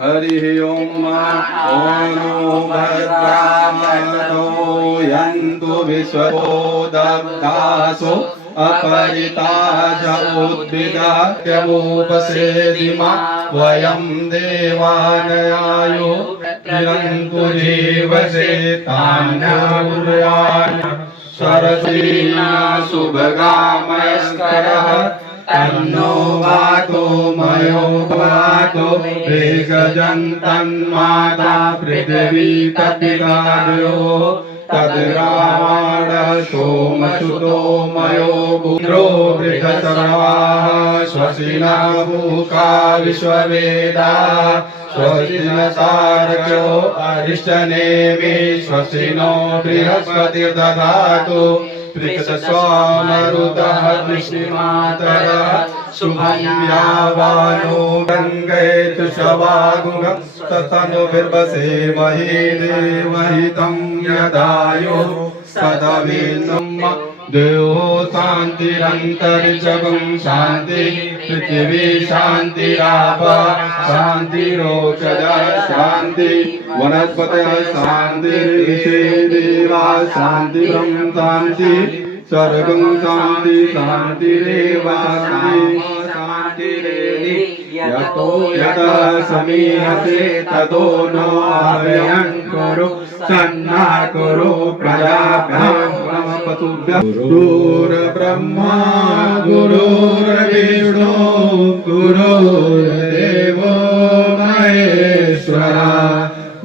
हरिः ओम ओनो भद्रामतो यन्तु विश्वतो दब्दासो अपरिताज उद्भिदात्यमुपसेदिमा वयं देवानयायो निरन्तु जीवसे तान्यमुर्यान् सरसीना सुभगामस्करः तन्नो वातो मयो वातो वेगजन्तन्माता पृथिवी कपिलादयो तद्रावाण सोमसुतो मयो बुद्रो वृषसर्वाः स्वसिना भूका विश्ववेदा स्वसिन सार्क्यो अरिष्टनेमि स्वसिनो बृहस्पतिर्दधातु पृक्षस्वामरुतः वृष्णिमातरः शुभं यावानो गङ्गेतु शवागुगं ततनुभिर्वसे मही देवहितं यदायो सदविन्नुं देवो शान्तिरन्तरिक्षगं शान्ति पृथिवी शान्तिराप शान्तिरोषधः शान्ति वनस्पतयः शान्तिर्विश्वे देवा शान्तिरं शान्ति सर्वं शान्ति शान्तिरेव शान्तिरेधि यतो यतः समीहसे ततो नो अभयं कुरु सन्ना कुरु प्रजाभ्यः पशुभ्यः गुरुर्ब्रह्मा गुरुर्विष्णु गुरुर्देवो महेश्वरः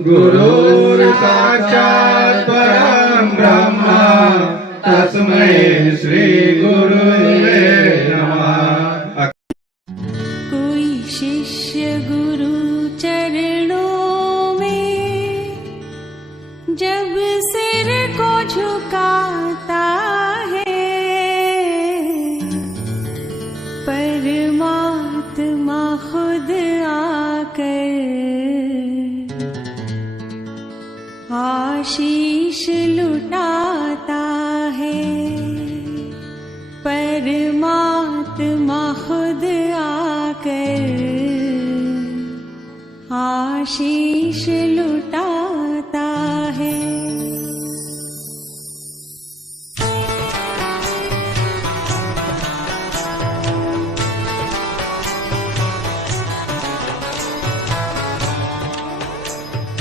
गुरुर्साक्षात् परं ब्रह्म तस्मै श्री गुरुवे नमः। कोई शिष्य गुरु चरणों में जब सिर को झुकाता है परमात्मा खुद आकर आशीष लुटाता है परमात्मा खुद आकर आशीष लुटाता है।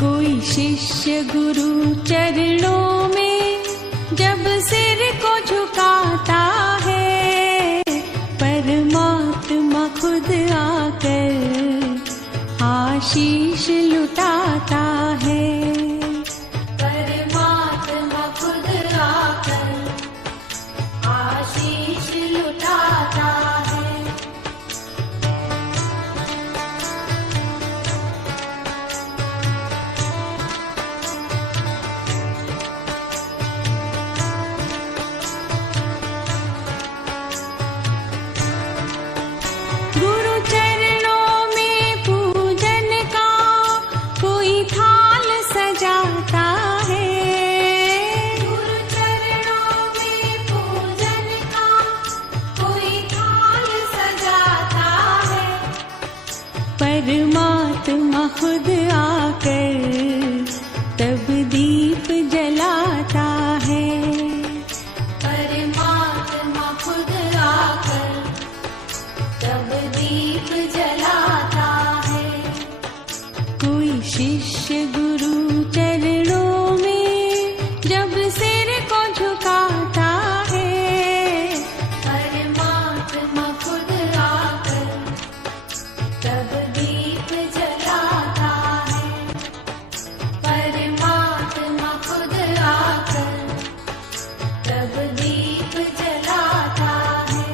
कोई शिष्य गुरु चरणों में जब सिर को झुकाता है परमात्मा खुद आकर आशीष लुटाता है परमात्मा खुद आकर आशीष लुटाता है। गुरु चरणों में पूजन का कोई थाल सजाता है गुरु चरणों में पूजन का कोई थाल सजाता है परमात्मा खुद आकर तब दीप जलाता है परमात्मा खुद आकर तब दीप जलाता है। कोई शिष्य गुरु चरणों में जब सिर को झुकाता है परमात्मा खुद आकर तब दीप जलाता है परमात्मा खुद आकर तब दीप जलाता है।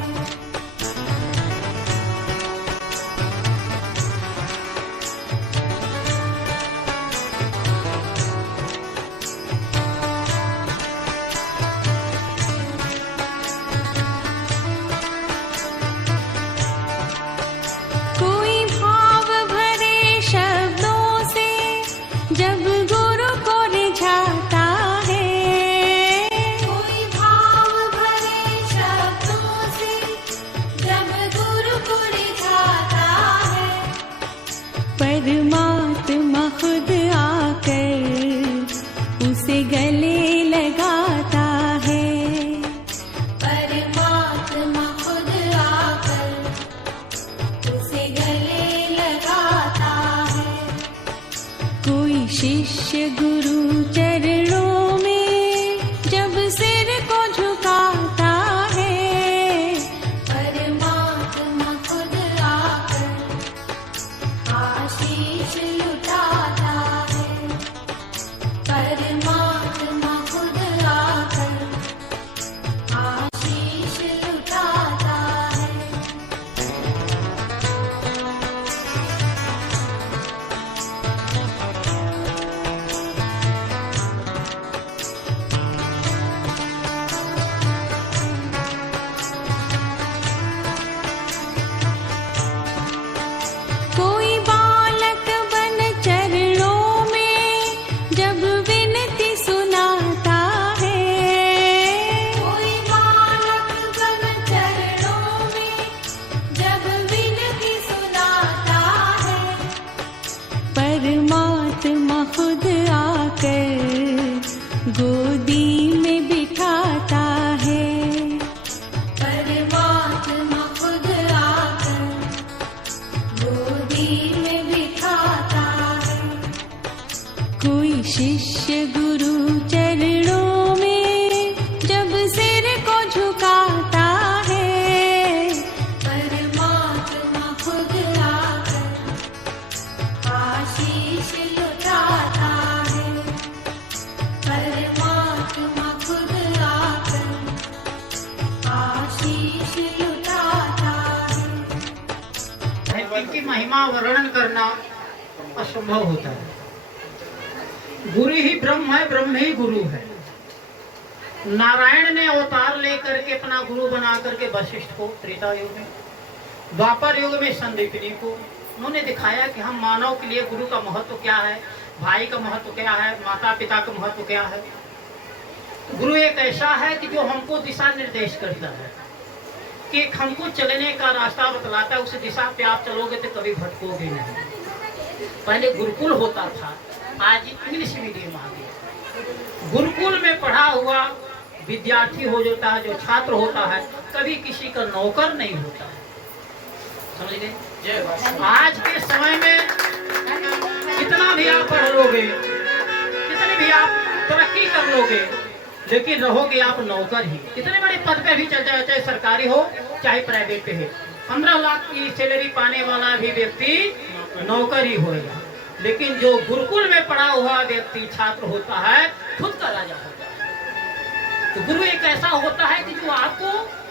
शिष्य गुरु चरणों में जब सिर को झुकाता है, परमात्मा खुद आकर आशीष लुटाता है, परमात्मा खुद आकर आशीष लुटाता है। कोई बालक बन चरणों में जब विनती सुनाता है, कोई बालक बन चरणों में जब विनती सुनाता है, परमात्मा खुद आकर गोदी में बिठाता है, परमात्मा खुद आकर गोदी में बिठाता है। कोई शिष्य गुरु चरणों में जब सिर को झुकाता है, परमात्मा खुद आकर आशीष लुटाता है, परमात्मा खुद आकर आशीष लुटाता है। इनकी महिमा वर्णन करना असंभव होता है। गुरु ही ब्रह्म है, ब्रह्म ही गुरु है। नारायण ने अवतार लेकर के अपना गुरु बना करके वशिष्ठ को त्रेता युग में, द्वापर युग में संदीपनी को उन्होंने दिखाया कि हम मानव के लिए गुरु का महत्व क्या है, भाई का महत्व क्या है, माता पिता का महत्व क्या है। गुरु एक ऐसा है कि जो हमको दिशा निर्देश करता है, कि एक हमको चलने का रास्ता बतलाता है, उस दिशा पे आप चलोगे तो कभी भटकोगे नहीं। पहले गुरुकुल होता था, आज इंग्लिश मीडियम आ गया। गुरुकुल में पढ़ा हुआ विद्यार्थी हो जाता है, जो छात्र होता है, कभी किसी का नौकर नहीं होता है। समझ गए? आज के समय में कितना भी आप पढ़ लोगे, कितने भी आप तरक्की कर लोगे, लेकिन रहोगे आप नौकर ही। कितने बड़े पद पे भी चल जाए, चाहे सरकारी हो चाहे प्राइवेट पे है, 15 लाख की सैलरी पाने वाला भी व्यक्ति नौकर ही होगा। लेकिन जो गुरुकुल में पढ़ा हुआ व्यक्ति छात्र होता है, खुद का राजा होता है। तो गुरु एक ऐसा होता है कि जो आपको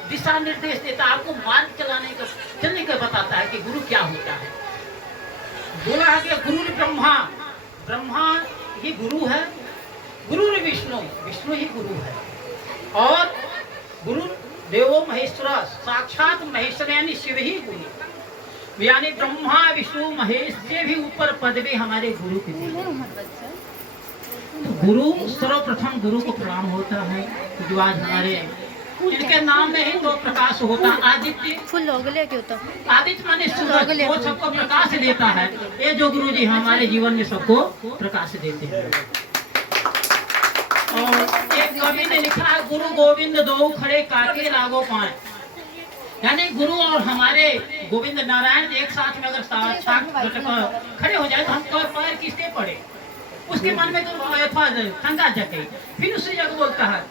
दिशा निर्देश देता है, आपको मार्ग चलने का बताता है कि गुरु क्या होता है। बोला है कि गुरु ब्रह्मा, ब्रह्मा ही गुरु है, गुरु विष्णु, विष्णु ही गुरु है, और गुरु देवो महेश्वर, साक्षात महेश्वर यानी शिव ही गुरु, यानी ब्रह्मा विष्णु महेश से भी ऊपर पद में हमारे गुरु के दिए। तो गुरु सर्वप्रथम गुरु को प्रणाम होता है। जो आज हमारे इनके नाम में ही तो प्रकाश होता है। आदित्य फुल हो गया क्यों तो आदित्य माने सूरज, वो सबको प्रकाश देता है। ये जो गुरु जी हमारे जीवन में सबको प्रकाश देते हैं। और एक कवि ने लिखा है, गुरु गोविंद दो खड़े काके लागो पाए, यानी गुरु और हमारे गोविंद नारायण एक साथ में अगर खड़े हो जाए तो हम तो पैर किसके पड़े, उसके मन में तो शंका जगे। फिर उसी जगह बोलता है,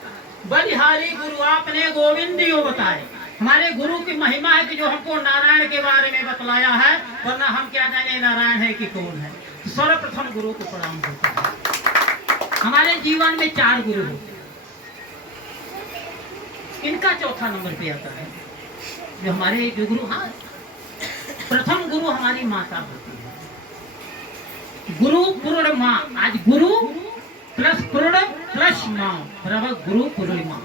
बलिहारी गुरु आपने गोविंद यो बताए। हमारे गुरु की महिमा है कि जो हमको नारायण के बारे में बतलाया है, वरना हम क्या जाने नारायण है कि कौन है। तो सर्वप्रथम गुरु को प्रणाम होता है। हमारे जीवन में 4 गुरु होते हैं, इनका चौथा नंबर पे आता है जो हमारे जो गुरु। हाँ, प्रथम गुरु हमारी माता होती है, गुरु पूर्ण माँ। आज गुरु प्लस पूर्ण प्लस माँ बराबर गुरु पूर्ण माँ।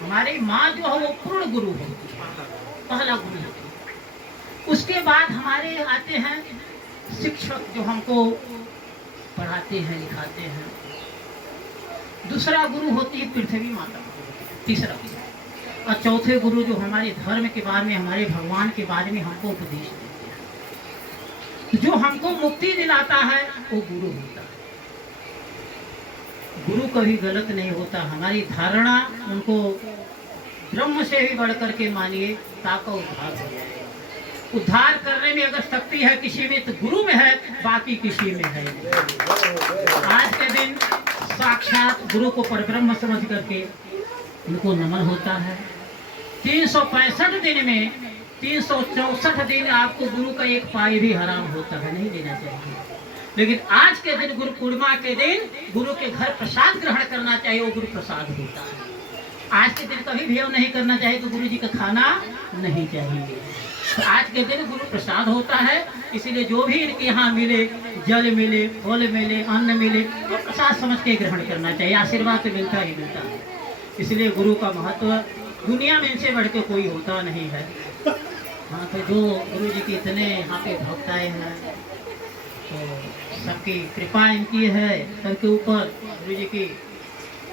हमारी माँ जो है वो पूर्ण गुरु होती है, पहला गुरु होती है। उसके बाद हमारे आते हैं शिक्षक जो हमको पढ़ाते हैं लिखाते हैं। दूसरा गुरु होती है पृथ्वी माता, तीसरा। और चौथे गुरु जो हमारे धर्म के बारे में, हमारे भगवान के बारे में हमको उपदेश देते हैं। जो हमको मुक्ति दिलाता है वो गुरु होता है। गुरु कभी गलत नहीं होता। हमारी धारणा उनको ब्रह्म से भी बढ़कर के मानिए, ताका उद्धार हो जाए। उद्धार करने में अगर शक्ति है किसी में तो गुरु में है, बाकी किसी में है नहीं। आज के दिन साक्षात गुरु को परब्रह्म समझ करके उनको नमन होता है। 365 दिन में 364 दिन आपको गुरु का एक पाई भी हराम होता है, नहीं देना चाहिए। लेकिन आज के दिन गुरु पूर्णिमा के दिन गुरु के घर प्रसाद ग्रहण करना चाहिए, वो गुरु प्रसाद होता है। आज के दिन कभी भेव नहीं करना चाहिए तो गुरु जी का खाना नहीं चाहिए। तो आज के दिन गुरु प्रसाद होता है, इसीलिए जो भी इनके यहाँ मिले, जल मिले, फल मिले, अन्न मिले, तो प्रसाद समझ के ग्रहण करना चाहिए। आशीर्वाद तो मिलता ही मिलता है। इसलिए गुरु का महत्व दुनिया में इनसे बढ़ के कोई होता नहीं है। हाँ, तो जो गुरु जी के इतने यहाँ पे भक्त आए हैं, तो सबकी कृपा इनकी है सबके ऊपर गुरु जी की,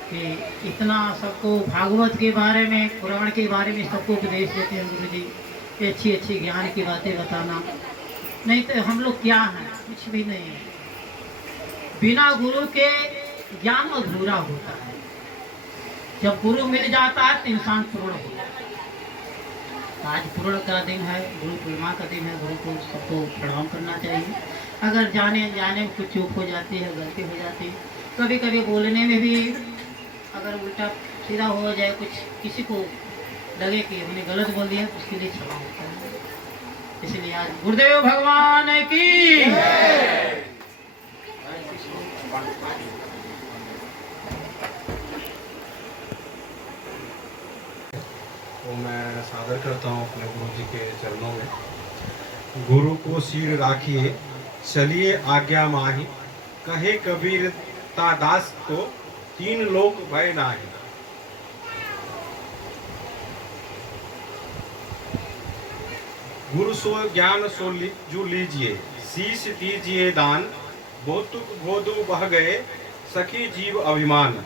कि इतना सबको भागवत के बारे में, पुराण के बारे में सबको उपदेश देते हैं गुरु जी। ये अच्छी अच्छी ज्ञान की बातें बताना, नहीं तो हम लोग क्या हैं, कुछ भी नहीं है। बिना गुरु के ज्ञान अधूरा होता है। जब गुरु मिल जाता है तो इंसान पूर्ण हो जाता है। आज पूर्ण का दिन है, गुरु पूर्णिमा का दिन है। गुरु को सबको प्रणाम करना चाहिए। अगर जाने जाने में कुछ चूक हो जाती है, गलती हो जाती है, कभी कभी बोलने में भी अगर उल्टा सीधा हो जाए, कुछ किसी को लगे कि हमने गलत बोल दिया, उसके लिए क्षमा होता है। इसलिए आज गुरुदेव भगवान की तो मैं सादर करता हूँ अपने गुरु जी के चरणों में। गुरु को सिर राखिए चलिए आज्ञा माही, कहे कबीर तादास को तीन लोक भय नाही। गुरु सो ज्ञान सो जो लीजिए, शीश दीजिए दान, भौतुक भोदु बह गए सखी जीव अभिमान।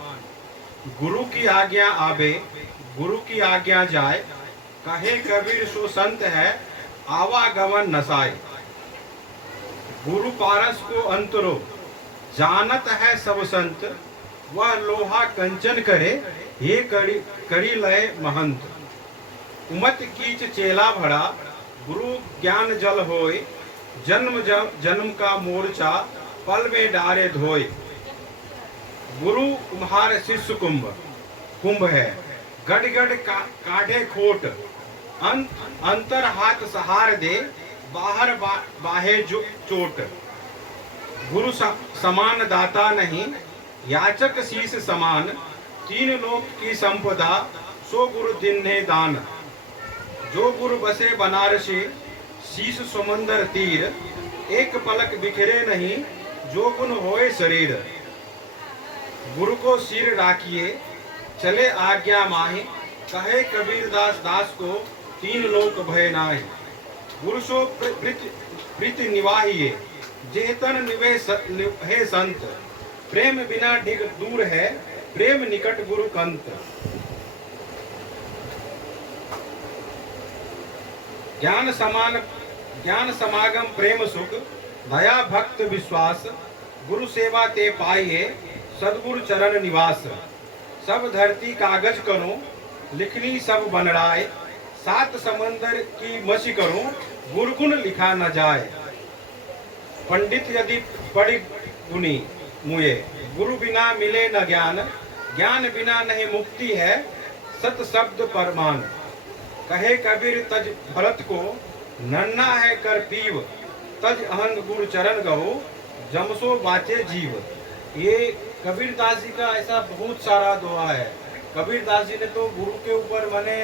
गुरु की आज्ञा आवे गुरु की आज्ञा जाए, कहे कबीर सो संत है आवागमन नसाए। गुरु पारस को अंतरो जानत है सब संत, वह लोहा कंचन करे ये करी लय महंत। उमत कीच चेला भरा गुरु ज्ञान जल होय, जन्म जन्म का मोर्चा पल में डारे धोए। गुरु तुम्हारे शिष्य कुंभ है, गड़ गड़ काढ़े खोट, अंतर हाथ सहार दे बाहर बाहे चोट। गुरु समान दाता नहीं याचक शीस समान, तीन लोक की संपदा सो गुरु दिन्हे दान। जो गुरु बसे बनारसी शीस समंदर तीर, एक पलक बिखरे नहीं जो गुण होए शरीर। गुरु को सिर राखिए चले आज्ञा माही, कहे कबीर दास को तीन लोक भय नाहि। गुरु सो प्रीति निवाहिए जेतन निवेश है संत, प्रेम बिना डिग दूर है प्रेम निकट गुरु कंत। ज्ञान समागम प्रेम सुख, दया भक्त विश्वास, गुरु सेवा ते पाइए सदगुरु चरण निवास। सब धरती कागज करो लिखनी सब बनराए, सात समंदर की मछी करो गुरुगुण लिखा न जाए। पंडित यदि पढ़ी गुनी मुए, गुरु बिना मिले न ज्ञान, ज्ञान बिना नहीं मुक्ति है सत शब्द परमान। कहे कबीर तज भरत को नन्ना है कर पीव, तज अहंग गुरु चरण गहो जमसो बाचे जीव। ये कबीर दास जी का ऐसा बहुत सारा दोहा है। कबीर दास जी ने तो गुरु के ऊपर माने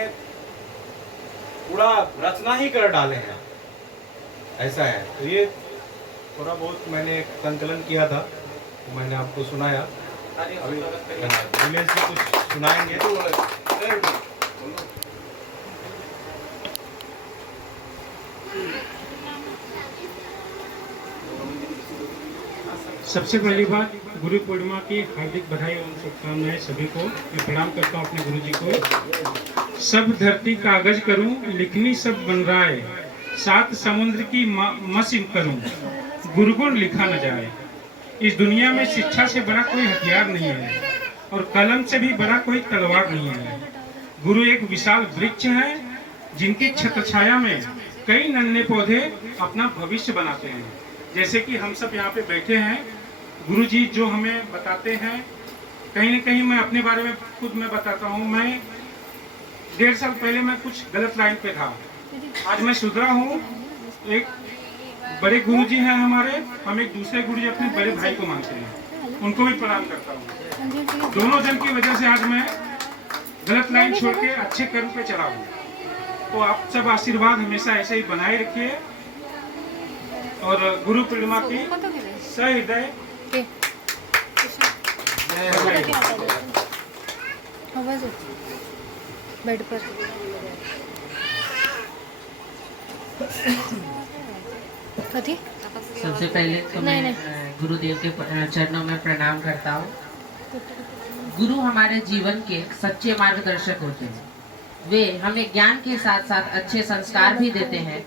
पूरा रचना ही कर डाले हैं, ऐसा है। तो ये थोड़ा बहुत मैंने संकलन किया था, तो मैंने आपको सुनाया। अभी दिनेश जी कुछ सुनाएंगे। सबसे पहली बात, गुरु पूर्णिमा की हार्दिक बधाई एवं शुभकामनाएं सभी को। मैं प्रणाम करता हूँ अपने गुरु जी को। सब धरती कागज करूं लिखनी सब बन राय, सात समुद्र की मसी करूं गुरुगुण लिखा न जाए। इस दुनिया में शिक्षा से बड़ा कोई हथियार नहीं है और कलम से भी बड़ा कोई तलवार नहीं है। गुरु एक विशाल वृक्ष है जिनकी छत्र छाया में कई नन्हे पौधे अपना भविष्य बनाते हैं। जैसे कि हम सब यहाँ पे बैठे हैं, गुरुजी जो हमें बताते हैं, कहीं न कहीं मैं अपने बारे में खुद मैं बताता हूँ। मैं 1.5 साल पहले मैं कुछ गलत लाइन पे था, आज मैं सुधरा हूँ। एक बड़े गुरुजी हैं हमारे, हम एक दूसरे गुरुजी अपने बड़े भाई को मानते हैं, उनको भी प्रणाम करता हूँ। दोनों जन की वजह से आज मैं गलत लाइन छोड़ के अच्छे कर्म पे चला हूँ। तो आप सब आशीर्वाद हमेशा ऐसे ही बनाए रखिए और गुरु पूर्णिमा की सहृदय बेड पर कथी सबसे पहले तो मैं गुरुदेव के चरणों में प्रणाम करता हूँ। गुरु हमारे जीवन के सच्चे मार्गदर्शक होते हैं। वे हमें ज्ञान के साथ साथ अच्छे संस्कार भी देते हैं।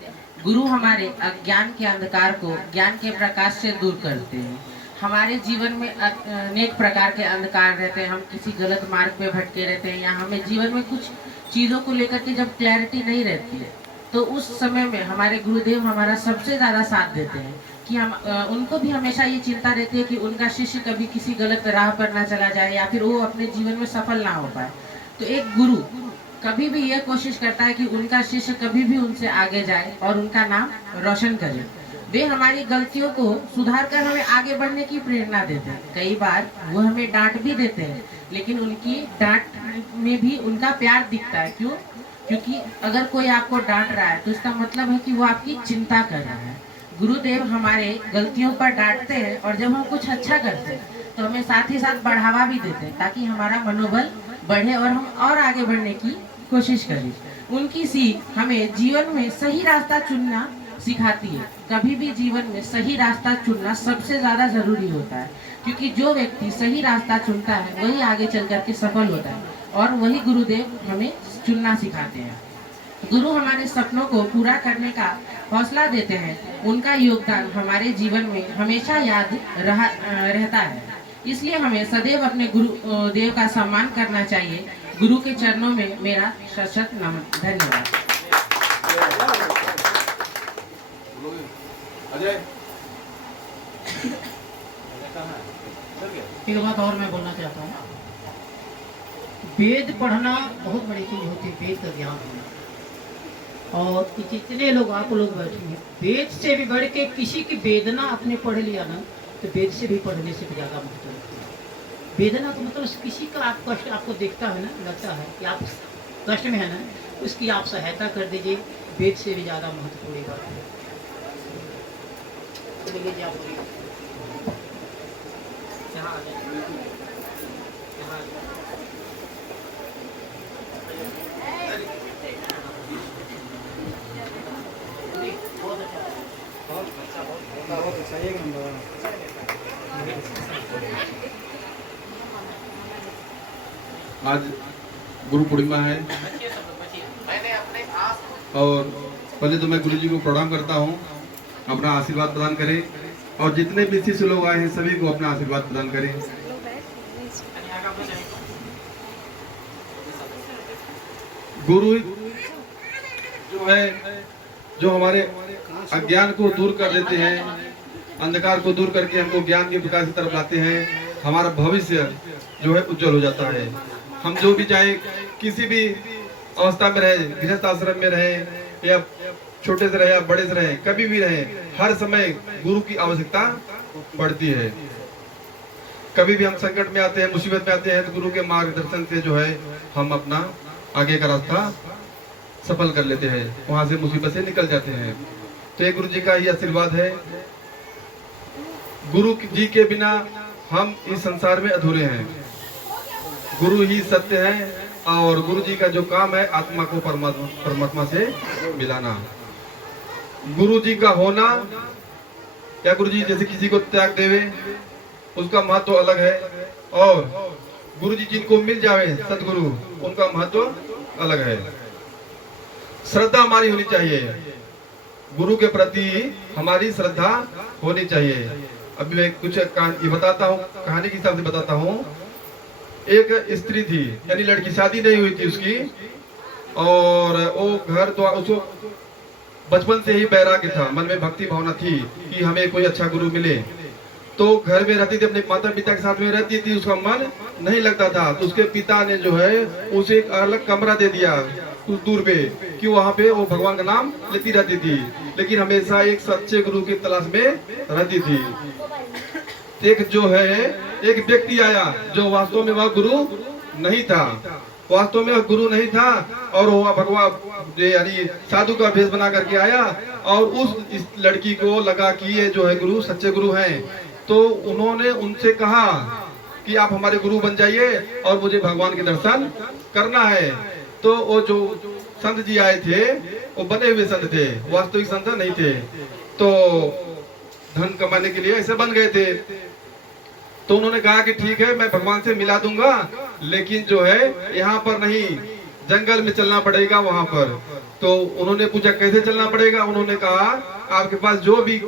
गुरु हमारे अज्ञान के अंधकार को ज्ञान के प्रकाश से दूर करते हैं। हमारे जीवन में अनेक प्रकार के अंधकार रहते हैं, हम किसी गलत मार्ग पे भटके रहते हैं, या हमें जीवन में कुछ चीज़ों को लेकर के जब क्लैरिटी नहीं रहती है, तो उस समय में हमारे गुरुदेव हमारा सबसे ज़्यादा साथ देते हैं कि हम उनको भी हमेशा ये चिंता रहती है कि उनका शिष्य कभी किसी गलत राह पर ना चला जाए या फिर वो अपने जीवन में सफल ना हो पाए। तो एक गुरु कभी भी यह कोशिश करता है कि उनका शिष्य कभी भी उनसे आगे जाए और उनका नाम रोशन करे। वे हमारी गलतियों को सुधार कर हमें आगे बढ़ने की प्रेरणा देते हैं। कई बार वो हमें डांट भी देते हैं, लेकिन उनकी डांट में भी उनका प्यार दिखता है। क्यों? क्योंकि अगर कोई आपको डांट रहा है तो इसका मतलब है कि वो आपकी चिंता कर रहा है। गुरुदेव हमारे गलतियों पर डांटते हैं और जब हम कुछ अच्छा करते हैं तो हमें साथ ही साथ बढ़ावा भी देते हैं, ताकि हमारा मनोबल बढ़े और हम और आगे बढ़ने की कोशिश करें। उनकी सीख हमें जीवन में सही रास्ता चुनना सिखाती है। कभी भी जीवन में सही रास्ता चुनना सबसे ज़्यादा ज़रूरी होता है, क्योंकि जो व्यक्ति सही रास्ता चुनता है वही आगे चल करके सफल होता है, और वही गुरुदेव हमें चुनना सिखाते हैं। गुरु हमारे सपनों को पूरा करने का हौसला देते हैं। उनका योगदान हमारे जीवन में हमेशा याद रहता है। इसलिए हमें सदैव अपने गुरुदेव का सम्मान करना चाहिए। गुरु के चरणों में मेरा सशत नमन। धन्यवाद। एक बात और मैं बोलना चाहता हूँ, वेद पढ़ना बहुत बड़ी चीज होती है, वेद का ज्ञान होना। और जितने लोग आप लोग बैठे हैं, वेद से भी बढ़ के किसी की वेदना आपने पढ़ लिया ना, तो वेद से भी पढ़ने से भी ज़्यादा महत्व है। वेदना का मतलब किसी का आप कष्ट आपको देखता है ना, लगता है कि आप कष्ट में है ना, उसकी आप सहायता कर दीजिए। वेद से भी ज़्यादा महत्वपूर्ण बात है। चलिए जी, आप यहाँ आ जाइए, यहाँ आ जाइए। आज गुरु पूर्णिमा है और पहले तो मैं गुरु जी को प्रणाम करता हूँ। अपना आशीर्वाद प्रदान करें और जितने भी शिष्य लोग आए हैं सभी को अपना आशीर्वाद प्रदान करें। गुरु जो है, जो हमारे अज्ञान को दूर कर देते हैं, अंधकार को दूर करके हमको ज्ञान के प्रकाश की तरफ लाते हैं। हमारा भविष्य जो है उज्जवल हो जाता है। हम जो भी चाहे किसी भी अवस्था में रहे, गृहस्थ आश्रम में रहे या छोटे से रहे या बड़े से रहे, कभी भी रहे, हर समय गुरु की आवश्यकता पड़ती है। कभी भी हम संकट में आते हैं, मुसीबत में आते हैं, तो गुरु के मार्गदर्शन से जो है हम अपना आगे का रास्ता सफल कर लेते हैं, वहां से मुसीबत से निकल जाते हैं। तो ये गुरु जी का ही आशीर्वाद है। गुरु जी के बिना हम इस संसार में अधूरे हैं। गुरु ही सत्य है और गुरु जी का जो काम है आत्मा को परमात्मा से मिलाना। गुरु जी का होना या गुरु जी जैसे किसी को त्याग देवे, उसका महत्व अलग है, और गुरु जी जिनको मिल जावे सदगुरु, उनका महत्व अलग है। श्रद्धा हमारी होनी चाहिए, गुरु के प्रति हमारी श्रद्धा होनी चाहिए। अभी मैं कुछ ये बताता हूँ, कहानी के हिसाब से बताता हूँ। एक स्त्री थी, यानी लड़की, शादी नहीं हुई थी उसकी, और वो घर तो उसको बचपन से ही बैराग्य था, मन में भक्ति भावना थी कि हमें कोई अच्छा गुरु मिले। तो घर में रहती थी, अपने माता पिता के साथ में रहती थी, उसका मन नहीं लगता था। तो उसके पिता ने जो है उसे एक अलग कमरा दे दिया कुछ दूर पे, कि वहाँ पे वो भगवान का नाम लेती रहती थी, लेकिन हमेशा एक सच्चे गुरु की तलाश में रहती थी। एक जो है एक व्यक्ति आया जो वास्तव में वह गुरु नहीं था, वास्तव में वह गुरु नहीं था, और वह भगवान यानी साधु का भेष बना करके आया, और इस लड़की को लगा कि ये जो है गुरु सच्चे गुरु हैं। तो उन्होंने उनसे कहा कि आप हमारे गुरु बन जाइए और मुझे भगवान के दर्शन करना है। तो वो जो संत जी आए थे वो बने हुए संत थे, वास्तविक संत नहीं थे। तो धन कमाने के लिए ऐसे बन गए थे। तो उन्होंने कहा कि ठीक है, मैं भगवान से मिला दूंगा, लेकिन जो है यहाँ पर नहीं, जंगल में चलना पड़ेगा वहां पर। तो उन्होंने पूछा कैसे चलना पड़ेगा? उन्होंने कहा आपके पास जो भी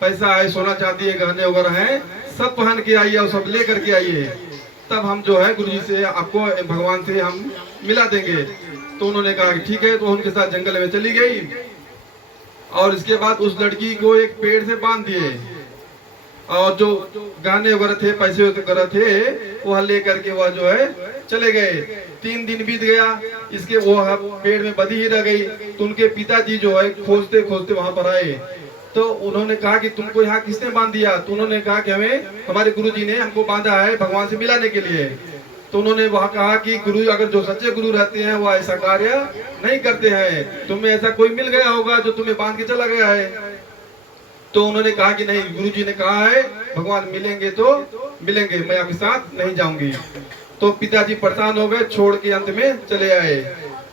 पैसा है, सोना चांदी है, गहने वगैरह है, सब पहन के आइए और सब ले करके आइए, तब हम जो है गुरु जी से आपको भगवान से हम मिला देंगे। तो उन्होंने कहा कि ठीक है। तो उनके साथ जंगल में चली गई, और इसके बाद उस लड़की को एक पेड़ से बांध दिए, और जो गहने वगैरह थे, पैसे वगैरह थे, वह ले करके वह जो है चले गए। 3 दिन बीत गया, इसके वो पेड़ में बंधी ही रह गई। तो उनके पिताजी जो है खोजते खोजते वहां पर आए। तो उन्होंने कहा कि तुमको यहाँ किसने बांध दिया? तो उन्होंने कहा कि हमारे गुरुजी ने हमको बांधा है भगवान से मिलाने के लिए। तो उन्होंने वहाँ कहा कि गुरु, अगर जो सच्चे गुरु रहते हैं वो ऐसा कार्य नहीं करते हैं, तुम्हें ऐसा कोई मिल गया होगा जो तुम्हें बांध के चला गया है। तो उन्होंने कहा कि नहीं, गुरुजी ने कहा है भगवान मिलेंगे तो मिलेंगे, मैं आपके साथ नहीं जाऊंगी। तो पिताजी परेशान हो गए, छोड़ के अंत में चले आए।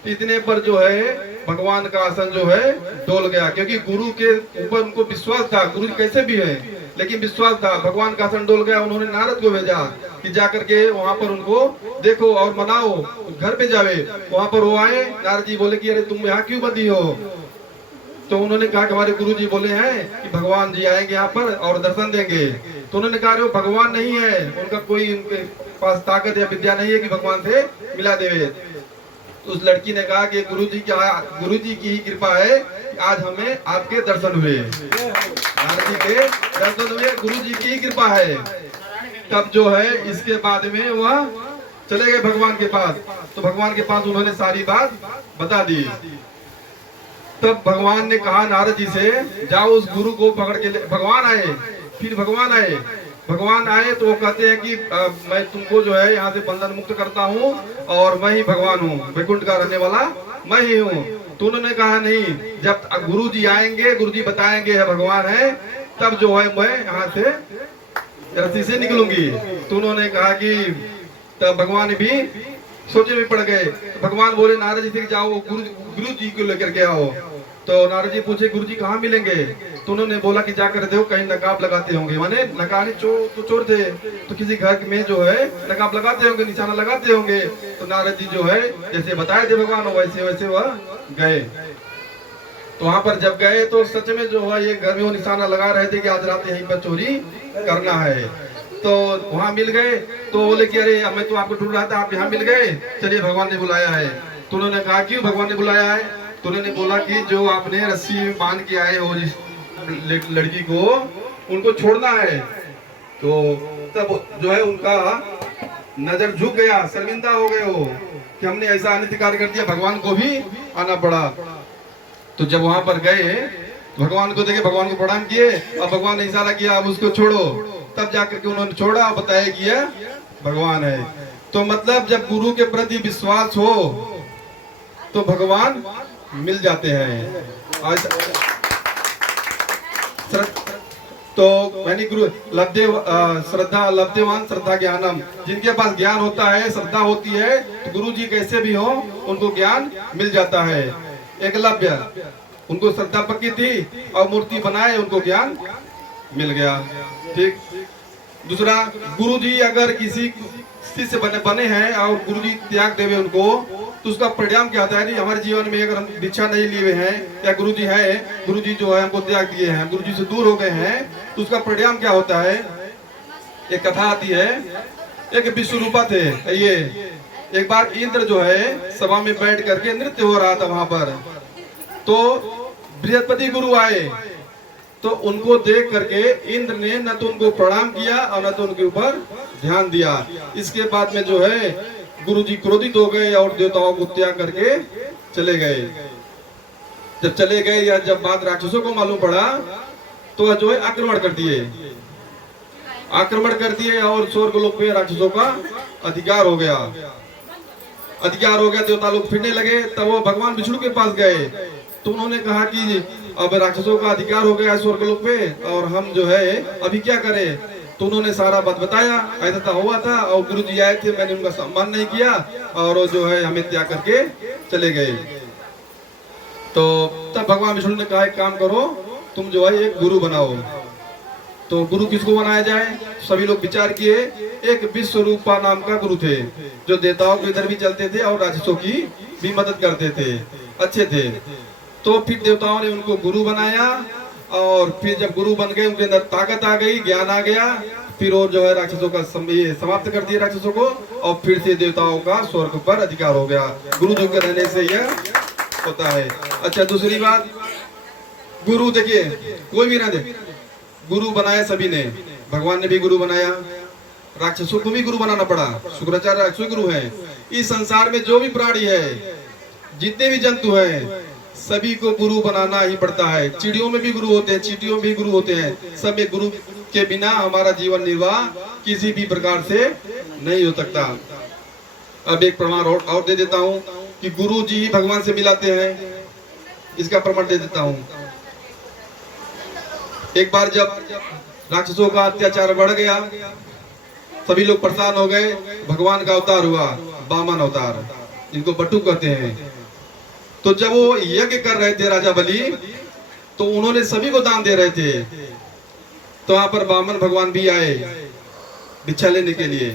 इतने पर जो है भगवान का आसन जो है डोल गया, क्योंकि गुरु के ऊपर उनको विश्वास था, गुरु कैसे भी है, लेकिन विश्वास था। भगवान का आसन डोल गया। उन्होंने नारद को भेजा कि जाकर के वहाँ पर उनको देखो और मनाओ, घर पे जावे। वहाँ पर वो आए, नारद जी बोले कि अरे तुम यहाँ क्यों बंधी हो? तो उन्होंने कहा कि हमारे गुरु जी बोले हैं कि भगवान जी आएंगे यहाँ पर और दर्शन देंगे। तो उन्होंने कहा वो भगवान नहीं है, उनका कोई उनके पास ताकत या विद्या नहीं है कि भगवान से मिला देवे। तो उस लड़की ने कहा कि गुरु जी की ही कृपा है, आज हमें आपके दर्शन हुए, नारद जी के दर्शन हुए, गुरु जी की ही कृपा है। तब जो है इसके बाद में वह चले गए भगवान के पास। तो भगवान के पास उन्होंने सारी बात बता दी। तब भगवान ने कहा नारद जी से, जाओ उस गुरु को पकड़ के भगवान आए। फिर भगवान आए तो वो कहते हैं कि मैं तुमको जो है यहाँ से बंधन मुक्त करता हूँ, और मैं ही भगवान हूँ, वैकुंठ का रहने वाला मैं ही हूँ। तो उन्होंने कहा नहीं, जब गुरु जी आएंगे, गुरु जी बताएंगे है भगवान है, तब जो है मैं यहाँ से रस्सी से निकलूंगी। तो उन्होंने कहा कि तब भगवान भी सोचे में पड़ गए। तो भगवान बोले नारद जी से जाओ गुरु जी को लेकर के आओ। तो नारद जी पूछे गुरु जी कहाँ मिलेंगे? तो उन्होंने बोला कि जाकर देखो कहीं नकाब लगाते होंगे, माने नकाबी चोर थे, तो किसी घर में जो है नकाब लगाते होंगे, निशाना लगाते होंगे। तो नारद जी जो है जैसे बताए थे भगवान, वैसे वैसे वह गए। तो वहां पर जब गए तो सच में जो है ये घर में वो निशाना लगा रहे थे कि आज रात यहीं पर चोरी करना है। तो वहां मिल गए। तो बोले कि अरे मैं तो आपको ढूंढ रहा था, आप यहाँ मिल गए, चलिए भगवान ने बुलाया है। तो उन्होंने कहा क्यों भगवान ने बुलाया है? तो उन्होंने बोला कि जो आपने रस्सी में बांध के आए हो जिस लड़की को, उनको छोड़ना है। तो तब जो है उनका नजर झुक गया, शर्मिंदा हो गए हो कि हमने ऐसा अनित कार्य कर दिया, भगवान को भी आना पड़ा। तो जब वहां पर गए भगवान को देखे, भगवान को प्रणाम किए, और भगवान ने इशारा किया अब उसको छोड़ो। तब जाकर के उन्होंने छोड़ा और बताया कि यह भगवान है। तो मतलब जब गुरु के प्रति विश्वास हो तो भगवान मिल जाते हैं। तो मैंने गुरु श्रद्धा लब्धवान श्रद्धा ज्ञानम, जिनके पास ज्ञान होता है, श्रद्धा होती है, तो गुरु जी कैसे भी हो उनको ज्ञान मिल जाता है। एकलव्य, उनको श्रद्धा पक्की थी और मूर्ति बनाए, उनको ज्ञान मिल गया। ठीक। दूसरा, गुरु जी अगर किसी शिष्य बने हैं और गुरु जी त्याग देवे उनको, तो उसका परिणाम क्या होता है? नहीं, हमारे जीवन में अगर हम दीक्षा नहीं लिए हैं या गुरु जी है, गुरु जी जो है हमको त्याग दिए हैं, गुरु जी से दूर हो गए हैं, तो उसका परिणाम क्या होता है? एक कथा आती है, एक विश्वरूपा थे। ये एक बार इंद्र जो है सभा में बैठ करके नृत्य हो रहा था वहां पर। तो बृहस्पति गुरु आए तो उनको देख करके इंद्र ने न तो उनको प्रणाम किया और न तो उनके ऊपर ध्यान दिया। इसके बाद में जो है गुरु जी क्रोधित हो गए और देवताओं को त्याग करके चले गए। जब चले गए या जब बात राक्षसों को मालूम पड़ा तो जो है आक्रमण कर दिए और स्वर्ग लोक पे राक्षसों का अधिकार हो गया। देवता लोग फिरने लगे। तब वो भगवान विष्णु के पास गए तो उन्होंने कहा कि अब राक्षसों का अधिकार हो गया स्वर्ग लोक पे और हम जो है अभी क्या करें। तो उन्होंने सारा बात बताया, ऐसा हुआ था और गुरु जी आए थे, मैंने उनका सम्मान नहीं किया और वो जो है हमें त्याग करके चले गए। तो तब भगवान विष्णु ने कहा एक काम करो, तुम जो है एक गुरु बनाओ। तो गुरु किसको बनाया जाए? सभी लोग विचार किए। एक विश्वरूपा नाम का गुरु थे जो देवताओं के इधर भी चलते थे और राक्षसों की भी मदद करते थे, अच्छे थे। तो फिर देवताओं ने उनको गुरु बनाया और फिर जब गुरु बन गए उनके अंदर ताकत आ गई, ज्ञान आ गया, फिर वो जो है राक्षसों का समाप्त कर दिया राक्षसों को और फिर से देवताओं का स्वर्ग पर अधिकार हो गया। गुरु जी के रहने से यह होता है। अच्छा, दूसरी बात, गुरु देखिए कोई भी ना दे, गुरु बनाया सभी ने, भगवान ने भी गुरु बनाया, राक्षसों को भी गुरु बनाना पड़ा। शुक्राचार्य राक्षसों गुरु हैं। इस संसार में जो भी प्राणी है, जितने भी जंतु हैं, सभी को गुरु बनाना ही पड़ता है। चिड़ियों में भी गुरु होते हैं, चींटियों में भी गुरु होते हैं। सब में गुरु के बिना हमारा जीवन निर्वाह किसी भी प्रकार से नहीं हो सकता। अब एक प्रमाण और दे देता हूँ कि गुरु जी भगवान से मिलाते हैं, इसका प्रमाण दे देता हूँ। एक बार जब राक्षसों का अत्याचार बढ़ गया, सभी लोग परेशान हो गए, भगवान का अवतार हुआ, वामन अवतार, जिनको बटू कहते हैं। तो जब वो यज्ञ कर रहे थे राजा बलि, तो उन्होंने सभी को दान दे रहे थे। तो वहां पर वामन भगवान भी आए भिक्षा लेने के लिए।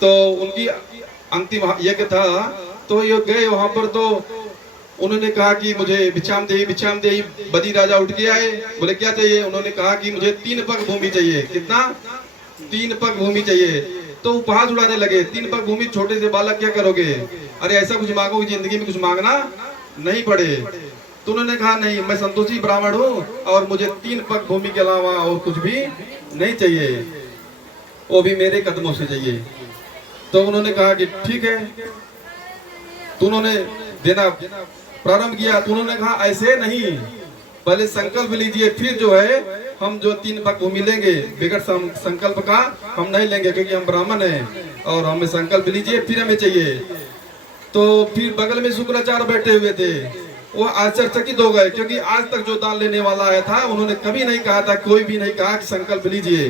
तो उनकी अंतिम यज्ञ था, तो ये गए वहां पर। तो उन्होंने कहा कि मुझे भिक्षाम दे। बलि राजा उठ के आए, बोले क्या चाहिए? उन्होंने कहा कि मुझे 3 पग भूमि चाहिए। कितना? 3 पग भूमि चाहिए। तो उपहास उड़ाने लगे, 3 पग भूमि, छोटे से बालक क्या करोगे? अरे ऐसा कुछ मांगो कि जिंदगी में कुछ मांगना नहीं पड़े। तो उन्होंने कहा नहीं, मैं संतोषी ब्राह्मण हूँ और मुझे 3 पग भूमि के अलावा और कुछ भी नहीं चाहिए, वो भी मेरे कदमों से चाहिए। तो उन्होंने कहा कि ठीक है। तो उन्होंने देना प्रारंभ किया। तो उन्होंने कहा ऐसे नहीं, पहले संकल्प लीजिए, फिर जो है हम जो 3 पग भूमि लेंगे, बिगड़ संकल्प का हम नहीं लेंगे, क्योंकि हम ब्राह्मण हैं और हमें संकल्प लीजिए फिर हमें चाहिए। तो फिर बगल में शुक्राचार्य बैठे हुए थे, वो आश्चर्यचकित हो गए, क्योंकि आज तक जो दान लेने वाला आया था उन्होंने कभी नहीं कहा था, कोई भी नहीं कहा कि संकल्प लीजिए।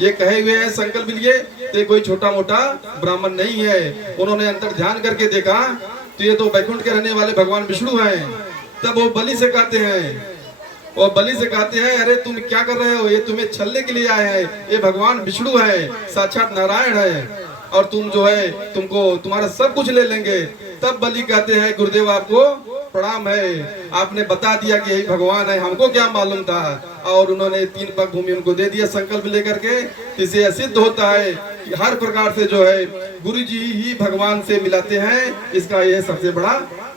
ये कहे हुए हैं संकल्प लीजिए, तो कोई छोटा मोटा ब्राह्मण नहीं है। उन्होंने अंतर ध्यान करके देखा तो ये तो वैकुंठ के रहने वाले भगवान विष्णु हैं। तब वो बलि से कहते हैं, अरे तुम क्या कर रहे हो? ये तुम्हें छलने के लिए आए हैं, ये भगवान विष्णु है, साक्षात नारायण है, और तुम जो है तुमको तुम्हारा सब कुछ ले लेंगे। तब बलि कहते हैं, गुरुदेव आपको प्रणाम है, आपने बता दिया कि यही भगवान है, हमको क्या मालूम था। और उन्होंने 3 पग भूमि उनको दे दिया संकल्प लेकर के। इससे सिद्ध होता है कि हर प्रकार से जो है गुरु जी ही भगवान से मिलाते हैं। इसका यह सबसे बड़ा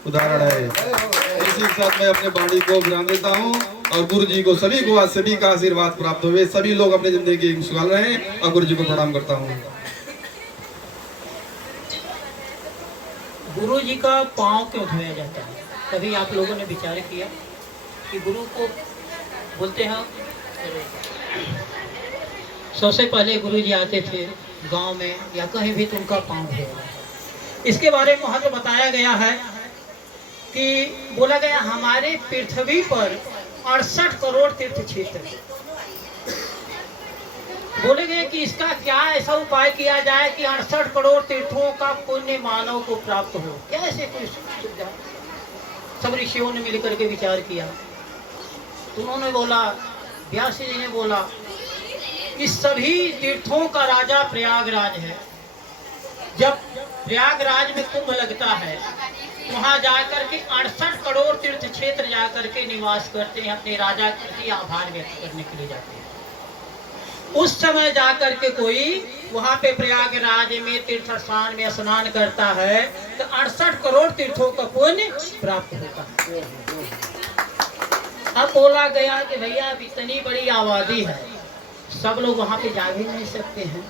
उदाहरण है। इसी के साथ मैं अपने वाणी को विराम देता हूँ और गुरु जी को सभी को आज सभी का आशीर्वाद प्राप्त हुए, सभी लोग अपनी जिंदगी खुशहाल रहे और गुरु जी को प्रणाम करता हूँ। गुरु जी का पाँव क्यों धोया जाता है? कभी आप लोगों ने विचार किया कि गुरु को बोलते हैं, सबसे पहले गुरु जी आते थे गांव में या कहीं भी तो उनका पाँव धोया। इसके बारे में वहाँ जो बताया गया है कि बोला गया हमारे पृथ्वी पर 68 करोड़ तीर्थ क्षेत्र है। बोले गए कि इसका क्या ऐसा उपाय किया जाए कि 68 करोड़ तीर्थों का पुण्य मानव को प्राप्त हो, क्या ऐसे कोई सुविधा? सब ऋषियों ने मिलकर के विचार किया। तो उन्होंने बोला, व्यास जी ने बोला, इस सभी तीर्थों का राजा प्रयागराज है। जब प्रयागराज में कुंभ लगता है, वहां जाकर के 68 करोड़ तीर्थ क्षेत्र जाकर के निवास करते हैं, अपने राजा के प्रति आभार व्यक्त करने के लिए जाते हैं। उस समय जाकर के कोई वहां पे प्रयागराज में तीर्थ स्थान में स्नान करता है तो 68 करोड़ तीर्थों का पुण्य प्राप्त होता है। अब बोला गया कि भैया अब इतनी बड़ी आबादी है, सब लोग वहाँ पे जा भी नहीं सकते हैं।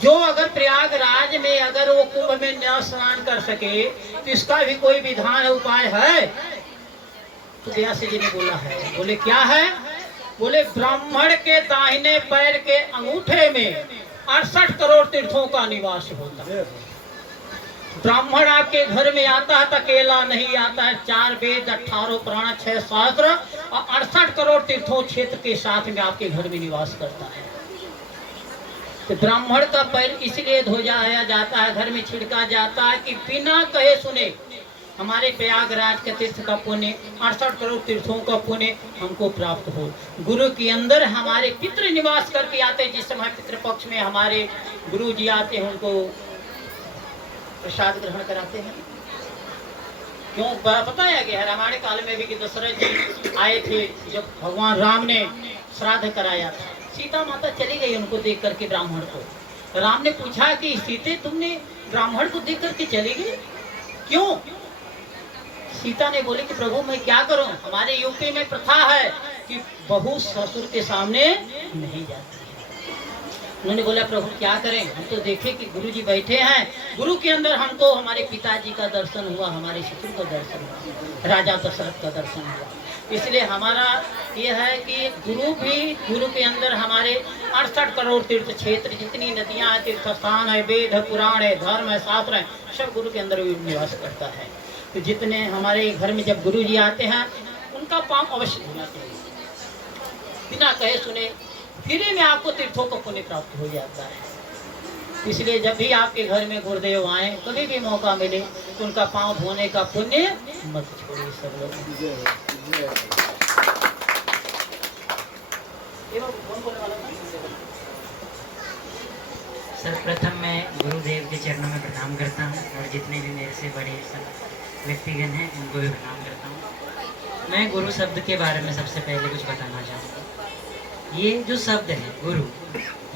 जो अगर प्रयागराज में अगर वो कुंभ में न स्नान कर सके तो इसका भी कोई विधान उपाय है? तो व्यास जी ने बोला है। बोले क्या है? बोले ब्राह्मण के दाहिने पैर के अंगूठे में 68 करोड़ तीर्थों का निवास होता है। ब्राह्मण आपके घर में आता है तो अकेला नहीं आता है, 4 वेद 18 पुराण 6 शास्त्र और 68 करोड़ तीर्थों क्षेत्र के साथ में आपके घर में निवास करता है। तो ब्राह्मण का पैर इसलिए धोया जाता है, घर में छिड़का जाता है कि बिना कहे सुने हमारे प्रयागराज के तीर्थ का पुण्य, 68 करोड़ तीर्थों का पुण्य हमको प्राप्त हो। गुरु के अंदर हमारे पितृ निवास करके आते, जिस समय पितृपक्ष में हमारे गुरु जी आते हैं उनको प्रसाद ग्रहण कराते हैं। क्यों बताया गया है रामायण काल में भी कि दशरथ जी आए थे जब भगवान राम ने श्राद्ध कराया था। सीता माता चली गई उनको देख करके ब्राह्मण को। राम ने पूछा कि सीते तुमने ब्राह्मण को देख करके चली गई क्यों? सीता ने बोली कि प्रभु मैं क्या करूं, हमारे यूपी में प्रथा है कि बहू ससुर के सामने नहीं जाती है। उन्होंने बोला प्रभु क्या करें, हम तो देखे कि गुरु जी बैठे हैं, गुरु के अंदर हमको हमारे पिताजी का दर्शन हुआ, हमारे ससुर का दर्शन हुआ, राजा दशरथ का दर्शन हुआ। इसलिए हमारा ये है कि गुरु के अंदर हमारे 68 करोड़ तीर्थ क्षेत्र, जितनी नदियां हैं, तीर्थ स्थान है, वेद है, पुराण है, धर्म है, शास्त्र है, सब गुरु के अंदर निवास करता है। तो जितने हमारे घर में जब गुरु जी आते हैं उनका पांव अवश्य धोना चाहिए, बिना कहे सुने फ्री में आपको तीर्थों को पुण्य प्राप्त हो जाता है। इसलिए जब भी आपके घर में गुरुदेव आए, कभी भी मौका मिले तो उनका पांव धोने का पुण्य मत छोड़िए सब लोग। सर्वप्रथम मैं गुरुदेव के चरणों में प्रणाम करता हूँ और जितने भी मेरे से बड़े व्यक्तिगण हैं उनको भी प्रणाम करता हूँ। मैं गुरु शब्द के बारे में सबसे पहले कुछ बताना चाहूँगा। ये जो शब्द है गुरु,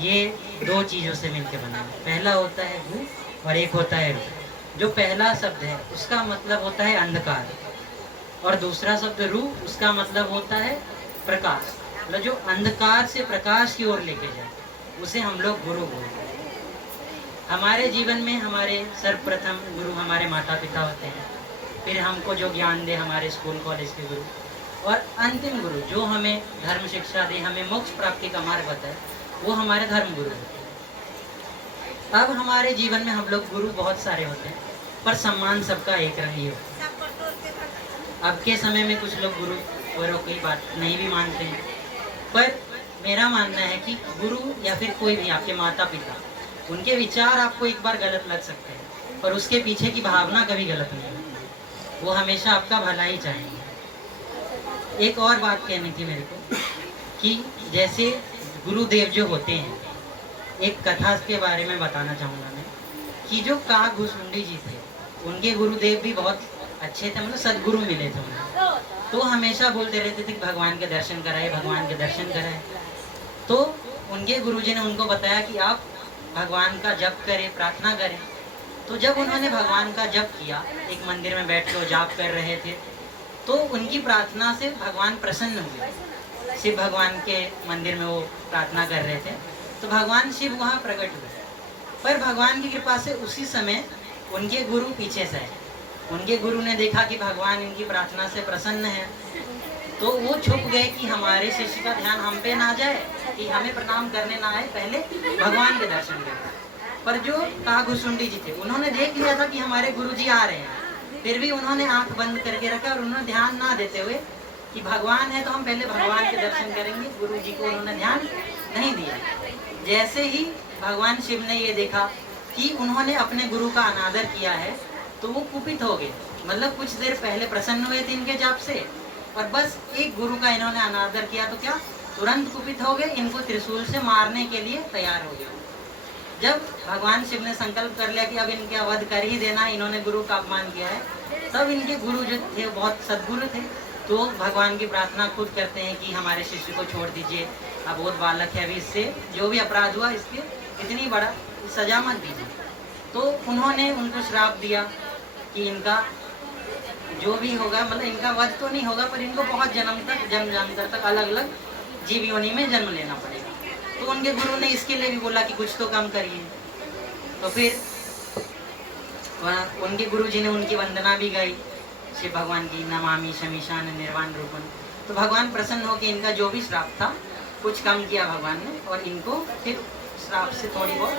ये 2 चीज़ों से मिलकर बना है। पहला होता है गु और एक होता है रू। जो पहला शब्द है उसका मतलब होता है अंधकार और दूसरा शब्द रू, उसका मतलब होता है प्रकाश। मतलब जो अंधकार से प्रकाश की ओर लेके जाए उसे हम लोग गुरु बोलते हैं। हमारे जीवन में हमारे सर्वप्रथम गुरु हमारे माता पिता होते हैं, फिर हमको जो ज्ञान दे हमारे स्कूल कॉलेज के गुरु, और अंतिम गुरु जो हमें धर्म शिक्षा दे, हमें मोक्ष प्राप्ति का मार्ग बताए, वो हमारे धर्म गुरु होते हैं। अब हमारे जीवन में हम लोग गुरु बहुत सारे होते हैं पर सम्मान सबका एक रंग ही होता है। अब के समय में कुछ लोग गुरु वरों की बात नहीं भी मानते हैं, पर मेरा मानना है कि गुरु या फिर कोई भी आपके माता पिता, उनके विचार आपको एक बार गलत लग सकते हैं पर उसके पीछे की भावना कभी गलत नहीं है, वो हमेशा आपका भला ही चाहेंगे। एक और बात कहनी थी मेरे को कि जैसे गुरुदेव जो होते हैं, एक कथा के बारे में बताना चाहूँगा मैं कि जो काघुसुंडी जी थे उनके गुरुदेव भी बहुत अच्छे थे, मतलब सदगुरु मिले थे उन्हें। तो हमेशा बोलते रहते थे कि भगवान के दर्शन कराए, भगवान के दर्शन कराए। तो उनके गुरुजी ने उनको बताया कि आप भगवान का जप करें, प्रार्थना करें। तो जब उन्होंने भगवान का जप किया, एक मंदिर में बैठ के वो जाप कर रहे थे, तो उनकी प्रार्थना से भगवान प्रसन्न हुए। शिव भगवान के मंदिर में वो प्रार्थना कर रहे थे तो भगवान शिव वहाँ प्रकट हुए। पर भगवान की कृपा से उसी समय उनके गुरु पीछे से आए। उनके गुरु ने देखा कि भगवान इनकी प्रार्थना से प्रसन्न है, तो वो छुप गए कि हमारे शिष्य का ध्यान हम पे ना जाए, कि हमें प्रणाम करने ना आए, पहले भगवान के दर्शन करें। पर जो काघुसुंडी जी थे उन्होंने देख लिया था कि हमारे गुरु जी आ रहे हैं, फिर भी उन्होंने आंख बंद करके रखा और उन्होंने ध्यान ना देते हुए कि भगवान है तो हम पहले भगवान के दर्शन करेंगे, गुरु जी को उन्होंने ध्यान नहीं दिया। जैसे ही भगवान शिव ने ये देखा कि उन्होंने अपने गुरु का अनादर किया है तो वो कुपित हो गए। मतलब कुछ देर पहले प्रसन्न हुए थे इनके जाप से और बस एक गुरु का इन्होंने अनादर किया तो क्या तुरंत कुपित हो गए, इनको त्रिशूल से मारने के लिए तैयार हो गए। जब भगवान शिव ने संकल्प कर लिया कि अब इनके वध कर ही देना, इन्होंने गुरु का अपमान किया है, तब इनके गुरु जो थे बहुत सद्गुरु थे, तो भगवान की प्रार्थना खुद करते हैं कि हमारे शिष्य को छोड़ दीजिए, अब बहुत बालक है, अभी इससे जो भी अपराध हुआ इसके इतनी बड़ा सजा मत दीजिए। तो उन्होंने उनको श्राप दिया कि इनका जो भी होगा मतलब इनका वध तो नहीं होगा, पर इनको बहुत जन्म जन्मांतर तक अलग अलग जीव योनि में जन्म लेना पड़ेगा। तो उनके गुरु ने इसके लिए भी बोला कि कुछ तो कम करिए। तो फिर उनके गुरु जी ने उनकी वंदना भी गाई शिव भगवान की, नमामि शमीशान निर्वाण रूपन। तो भगवान प्रसन्न होकर इनका जो भी श्राप था कुछ कम किया भगवान ने, और इनको फिर श्राप से थोड़ी बहुत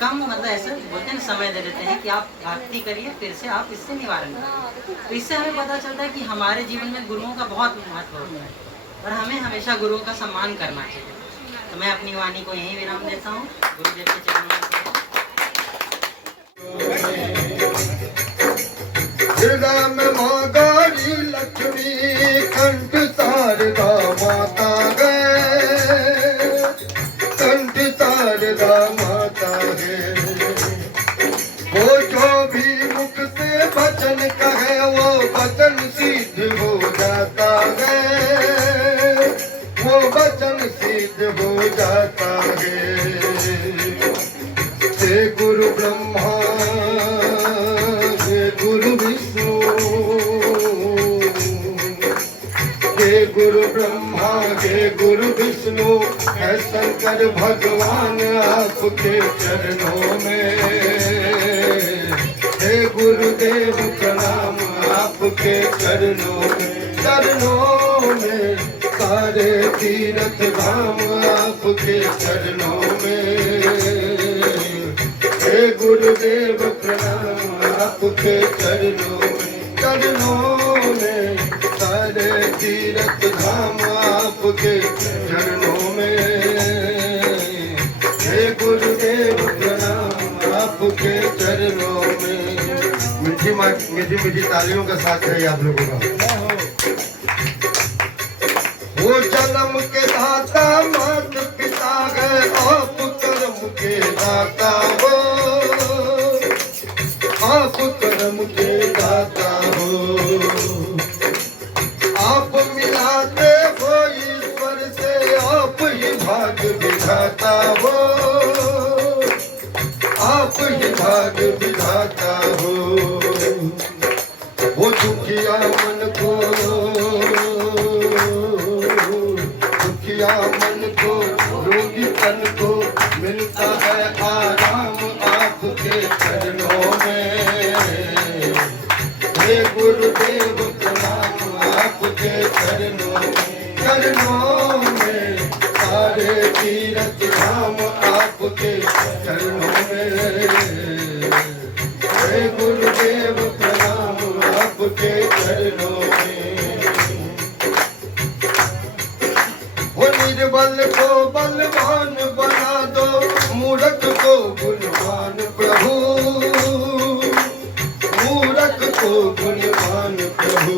कम मतलब ऐसे बोलते हैं समय दे देते हैं कि आप भक्ति करिए, फिर से आप इससे निवारण करिए। तो इससे हमें पता चलता है कि हमारे जीवन में गुरुओं का बहुत महत्व होता है और हमें हमेशा गुरुओं का सम्मान करना चाहिए। तो मैं अपनी वाणी को यहीं विराम देता हूँ। गुरुदेव के चरणों में हृदय में माँ गौरी लक्ष्मी, कंठ शारदा माता गए, कंठ शारदा माता है। वो जो भी मुख से वचन कहे वो वचन सिद्ध हो जाता है, वो वचन सिद्ध हो जाता है। हे गुरु ब्रह्मा गुरु विष्णु, हे गुरु ब्रह्मा हे गुरु विष्णु, है शंकर भगवान आपके चरणों में। हे गुरुदेव प्रणाम आपके चरणों में, चरणों में सारे तीर्थ धाम आपके चरणों में। हे गुरुदेव प्रणाम आपके चरणों में, चरणों में सारे तीर्थ धाम आपके चरणों में। हे गुरुदेव प्रणाम आपके चरणों में। मीठी मीठी तालियों का साथ है आप लोगों का। वो जन्म के दाता मात पिता है, आप कर्म के दाता हो, आप कर्म के दाता हो। आप मिलाते हो ईश्वर से, आप ही भाग्य विधाता हो, आप ही भाग्य विधाता हो। वो दुखिया मन को, दुखिया मन को, रोगी तन को मिलता है आराम आपके चरणों में। हे गुरुदेव प्रणाम आपके चरणों में, चरणों में सारे तीर्थ धाम आपके चरणों में। हे गुरुदेव प्रणाम आपके चरणों में। वो निर्बल को बलवान बना दो, मूर्ख को गुणवान प्रभु, मूर्ख को गुणवान प्रभु।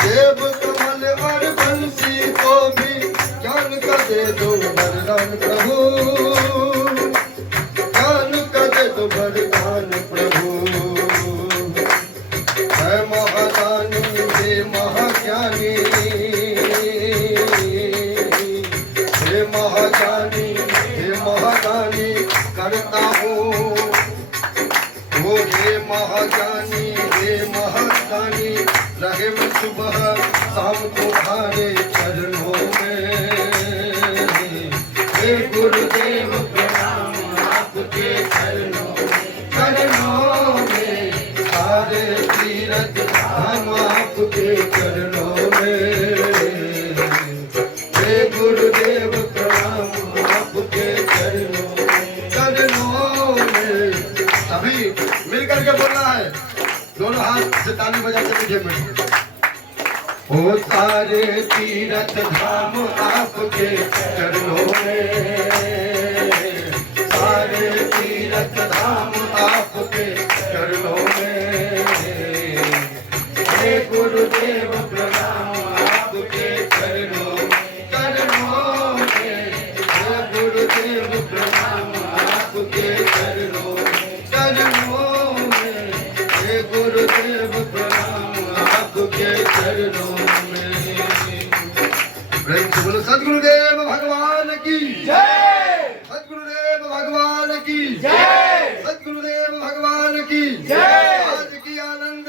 देव कमल और बंसी को भी ज्ञान का दे दो वरदान प्रभु, ज्ञान का दे दो वरदान प्रभु। है महादानी हे महाज्ञानी, हे महादानी हे महादानी करता हूँ। वो हे महाज्ञानी हे महादानी, रहे मैं सुबह शाम तुम्हारे चरणों में। हे गुरुदेव प्रणाम आपके चरणों में, चरणों में सारे तीर्थ धाम आपके चरणों में। हे गुरुदेव प्रणाम आपके चरणों में, चरणों में। सभी मिलकर के बोलना है, दोनों हाथ से ताली बजाते मीठे मीठे। ओ सारे तीर्थ धाम आपके चरणों में, सारे तीर्थ धाम आपके चरणों में। हे गुरुदेव प्रणाम आपके चरणों में, चरणों में। हे गुरुदेव प्रणाम आपके चरणों में, चरणों में। हे गुरुदेव प्रणाम आपके चरणों में। प्रेम से बोलो सद्गुरुदेव भगवान की जय, सद्गुरुदेव भगवान की जय, सद्गुरुदेव भगवान की जय। आज की आनंद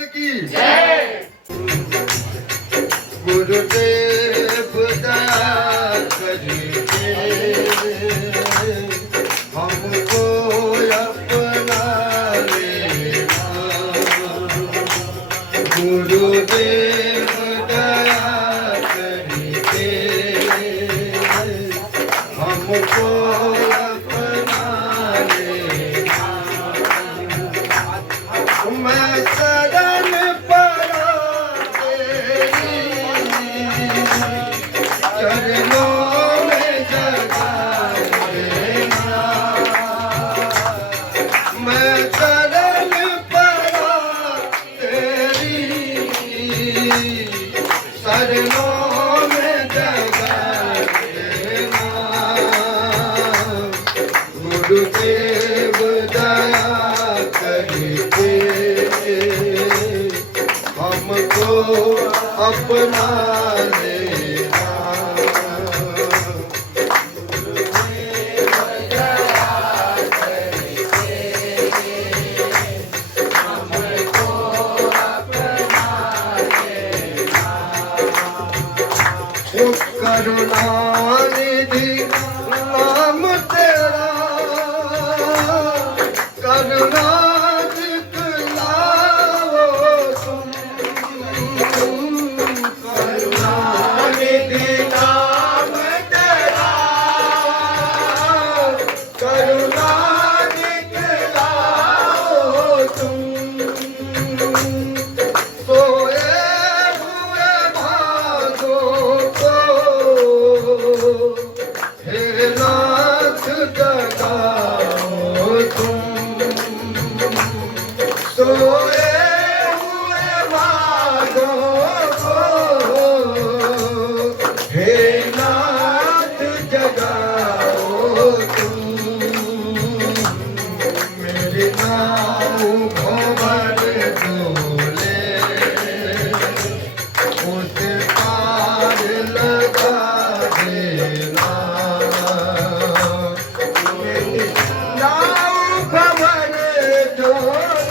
हमको अपना लेना गुरुदेव दया करके हमको अपना लेना मैं शरण पड़ा तेरी चरणों में जगा देना मैं शरण पड़ा तेरी शरणों में जगा देना गुरुदेव दया करके हमको अपना लेना करुणानिधि नाम तेरा करुणा दिखलाओ तुम करुणानिधि नाम तेरा करुणा दिखलाओ तुम सोए हुए भागों को हे नाथ जगाओ तुम सोए हुए भागों को हे नाथ जगाओ तुम मेरे नाम भंवर डोले उस पार लगा देना मेरी नाव भंवर डोले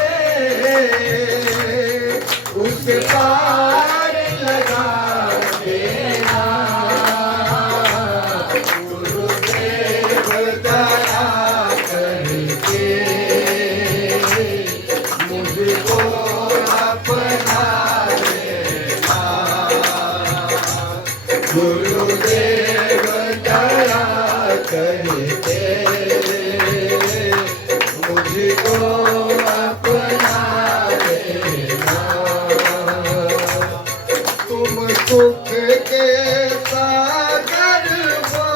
उस पार लगा देना गुरुदेव दया करके मुझको अपना लेना गुरुदेव दया करके मुझको अपना लेना तुम सुख के सागर हो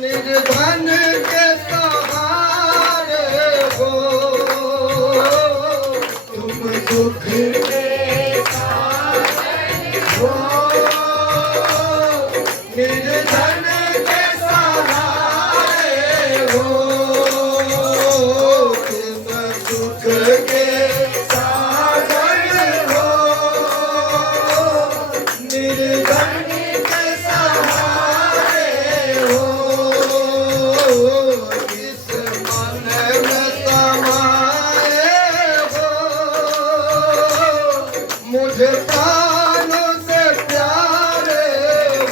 निर्धन के सहारे हो तुम सुख के सागर हो निर्धन के सहारे हो तुम सुख के सागर हो निर्धन के सहारे हो इस मन में समाए हो मुझे प्राणों से प्यारे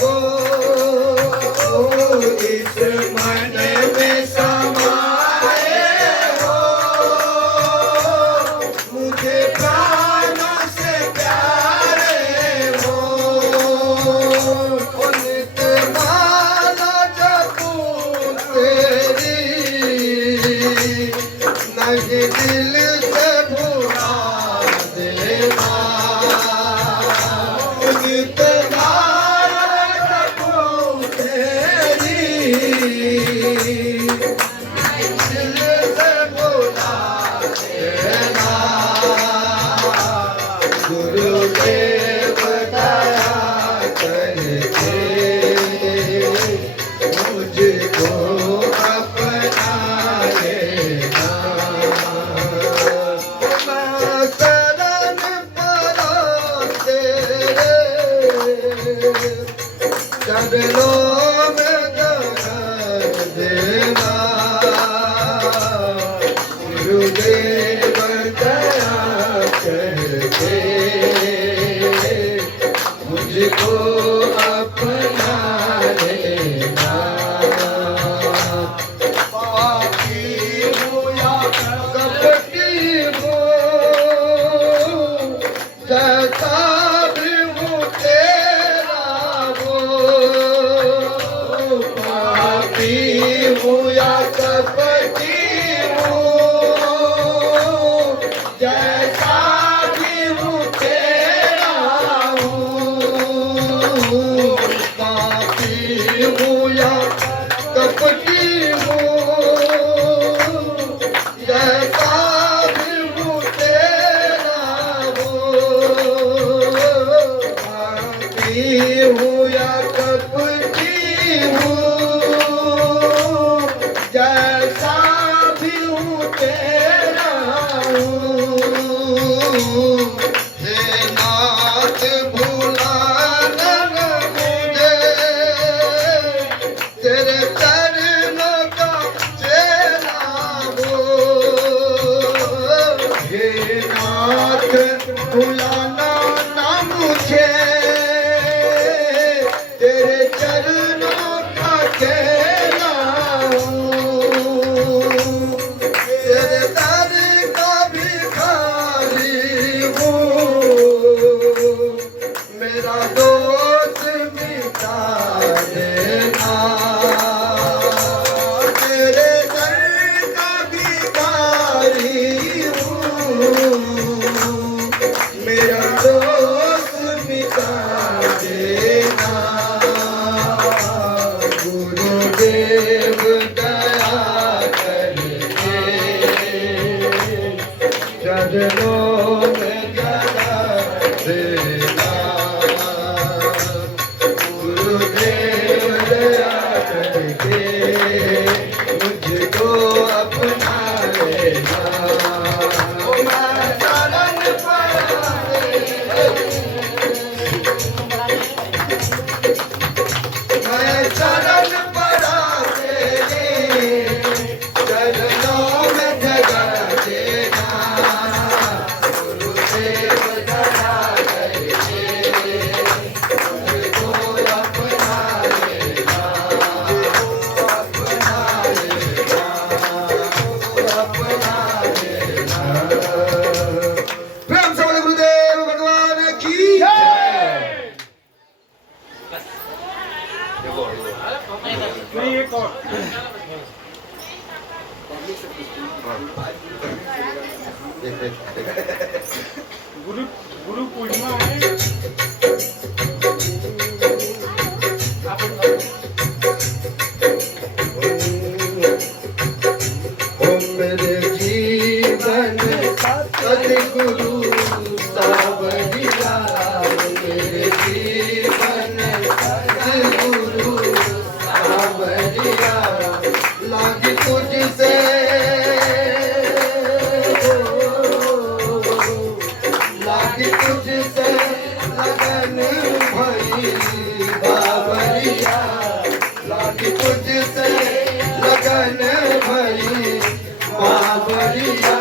हो मन पड़ा तेरे चरणों में जगा देना गुरुदेव जगा प्रेम से बोले गुरुदेव भगवान की नहीं एक और गुरु गुरु पूर्णिमा है। ओ मेरे जीवन सद्गुरु सावरिया मेरे जीवन सद्गुरु सावरिया लागी तुझसे लागी तुझसे लगन भई बावरिया लागी तुझसे लगन भई बावरिया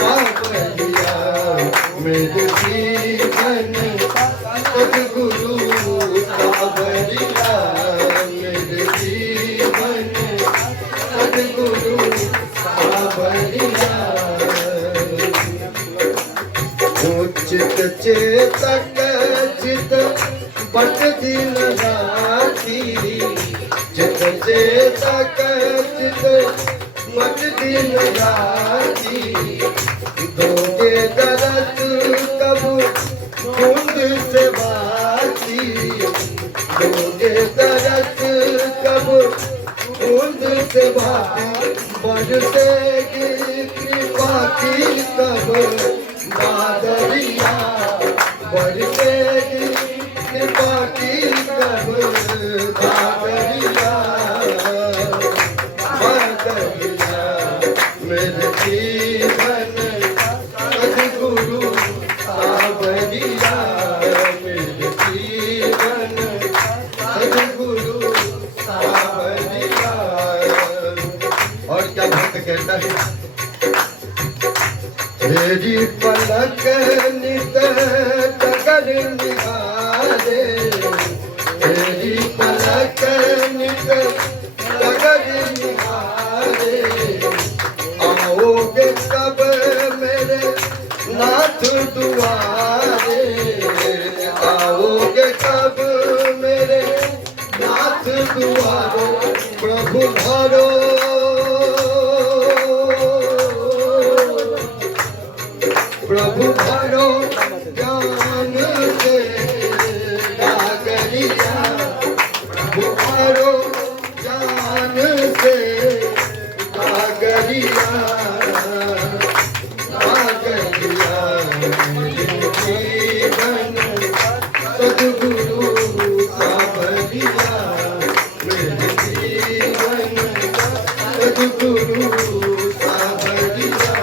बावरिया मेरे जीवन सद्गुरु सावरिया मेरे जीवन सद्गुरु सावरिया उचित चेतक चित पट दिन राती चित चेतक चित पट दिन राती दोगे दरस कब बूंद से बाती दोगे दरस कब बूंद से बाती बरसेगी कृपा की कब बादरिया बरसेगी कृपा की कब बादरिया बादरिया मेरे जीवन सद्गुरु सावरिया मेरे जीवन सद्गुरु सावरिया। और क्या भक्त कहता है तेरी पलक नित डगर निहारे तेरी पलक नित डगर निहारे आओगे कब मेरे नाथ दुआरे आओगे कब मेरे नाथ दुआरे प्रभु धरो प्रभु भरो ज्ञान से गागरिया प्रभु भरो ज्ञान से गागरिया गागरिया जीवन सद्गुरु सावरिया मेरे जीवन सद्गुरु सावरिया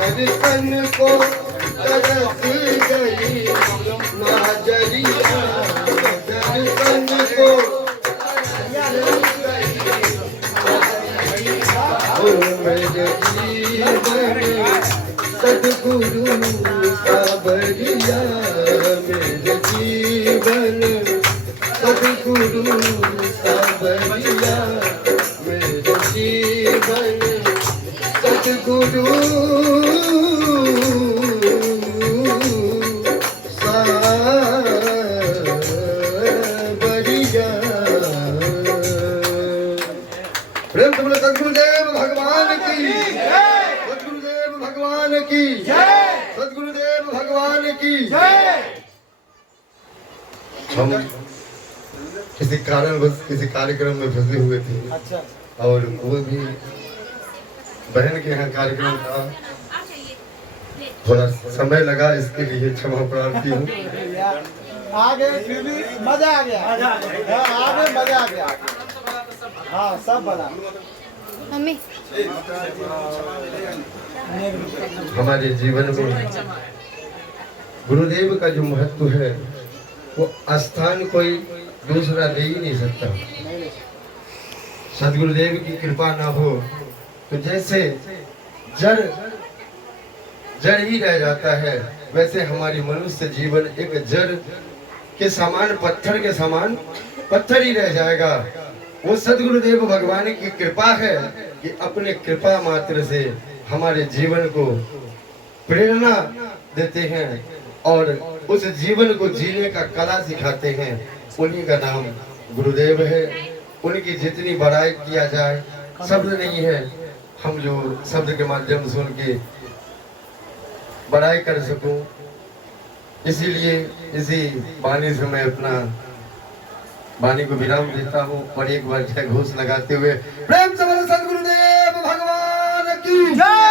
दर्शन को तरस गई नाजरिया दर्शन को ओ मेरे जीवन सद्गुरु सावरिया मेरे जीवन सद्गुरु सावरिया मेरे जीवन सद्गुरु प्रेम से बोले सद्गुरुदेव भगवान की सद्गुरुदेव भगवान की सद्गुरुदेव भगवान की। हम किसी कारणवश किसी कार्यक्रम में फंसे हुए थे और वो भी बहन के यहाँ कार्यक्रम था, थोड़ा समय लगा, इसके लिए क्षमा प्रार्थी हूँ। आगे फिर भी मजा आ गया, आगे मजा आ गया। हाँ सब बना मम्मी हमारे जीवन में गुरुदेव का जो महत्व है वो स्थान कोई दूसरा ले ही नहीं सकता। सदगुरुदेव की कृपा ना हो तो जैसे जड़ ही रह जाता है, वैसे हमारी मनुष्य जीवन एक जड़ के समान, पत्थर के समान पत्थर ही रह जाएगा। वो सदगुरुदेव भगवान की कृपा है कि अपने कृपा मात्र से हमारे जीवन को प्रेरणा देते हैं और उस जीवन को जीने का कला सिखाते हैं। उन्हीं का नाम गुरुदेव है। उनकी जितनी बड़ाई किया जाए शब्द नहीं है, हम जो शब्द के माध्यम से उनकी बड़ाई कर सकूं, इसीलिए इसी वाणी से मैं अपना वाणी को विराम देता हूँ और एक बार जय घोष लगाते हुए प्रेम से बोलो सदगुरुदेव भगवान की जय।